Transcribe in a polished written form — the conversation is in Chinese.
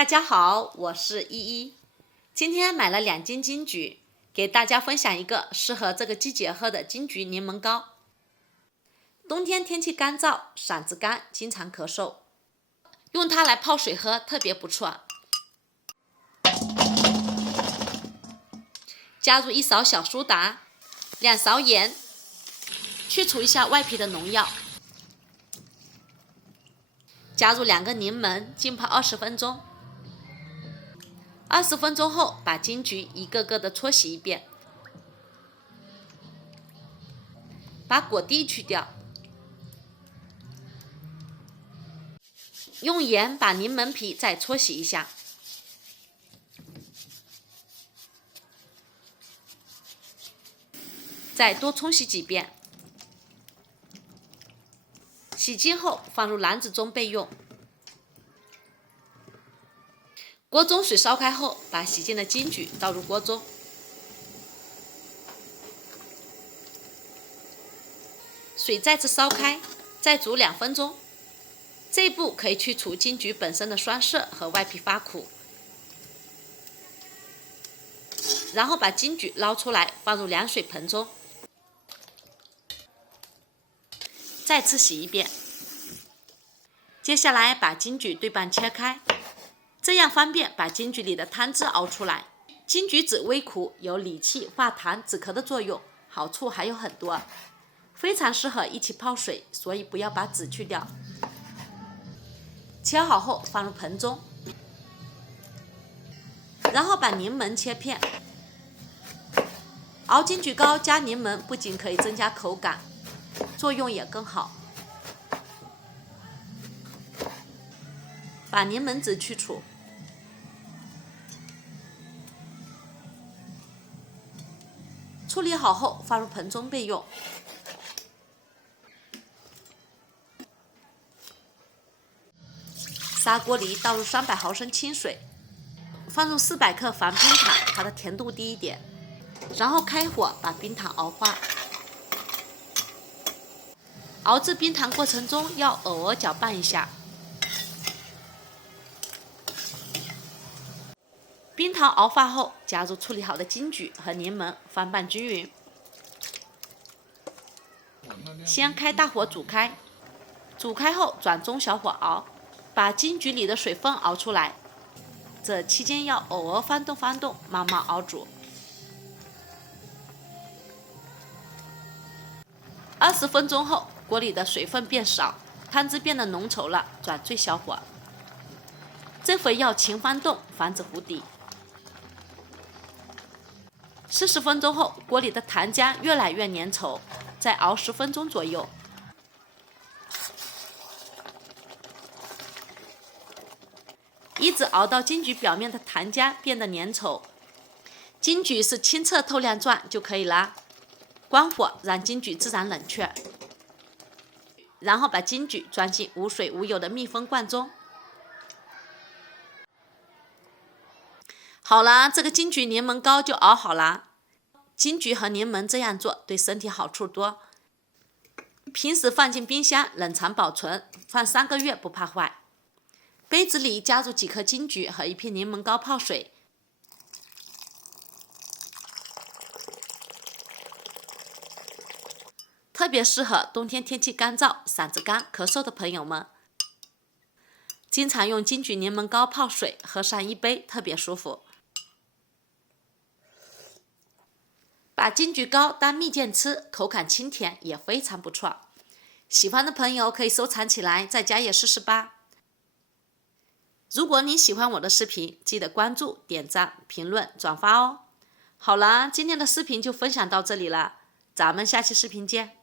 大家好，我是依依。今天买了2斤金桔，给大家分享一个适合这个季节喝的金桔柠檬膏。冬天天气干燥，嗓子干，经常咳嗽，用它来泡水喝特别不错。加入1勺小苏打，2勺盐，去除一下外皮的农药。加入2个柠檬，浸泡20分钟。20分钟后，把金桔一个个的搓洗一遍，把果蒂去掉，用盐把柠檬皮再搓洗一下，再多冲洗几遍。洗净后放入篮子中备用。锅中水烧开后，把洗净的金桔倒入锅中，水再次烧开，再煮2分钟。这一步可以去除金桔本身的酸涩和外皮发苦。然后把金桔捞出来，放入凉水盆中，再次洗一遍。接下来把金桔对半切开，这样方便把金桔里的汤汁熬出来。金桔籽微苦，有理气、化痰、止咳的作用，好处还有很多，非常适合一起泡水，所以不要把籽去掉。切好后放入盆中，然后把柠檬切片。熬金桔膏加柠檬不仅可以增加口感，作用也更好。把柠檬籽去除，处理好后放入盆中备用。砂锅里倒入300毫升清水，放入400克防冰糖，它的甜度低一点，然后开火把冰糖熬化。熬制冰糖过程中要偶尔搅拌一下。冰糖熬化后，加入处理好的金桔和柠檬，翻拌均匀。先开大火煮开，煮开后转中小火熬，把金桔里的水分熬出来。这期间要偶尔翻动，慢慢熬煮。20分钟后，锅里的水分变少，汤汁变得浓稠了，转最小火。这回要勤翻动，防止糊底。40分钟后，锅里的糖浆越来越粘稠，再熬10分钟左右。一直熬到金桔表面的糖浆变得粘稠，金桔是清澈透亮状就可以了。关火，让金桔自然冷却，然后把金桔装进无水无油的密封罐中。好了，这个金桔柠檬膏就熬好了。金桔和柠檬这样做对身体好处多，平时放进冰箱冷藏保存，放3个月不怕坏。杯子里加入几颗金桔和1片柠檬膏泡水，特别适合冬天天气干燥、嗓子干、咳嗽的朋友们。经常用金桔柠檬膏泡水，喝上1杯特别舒服。把金桔膏当蜜饯吃，口感清甜，也非常不错。喜欢的朋友可以收藏起来，在家也试试吧。如果你喜欢我的视频，记得关注、点赞、评论、转发哦。好了，今天的视频就分享到这里了，咱们下期视频见。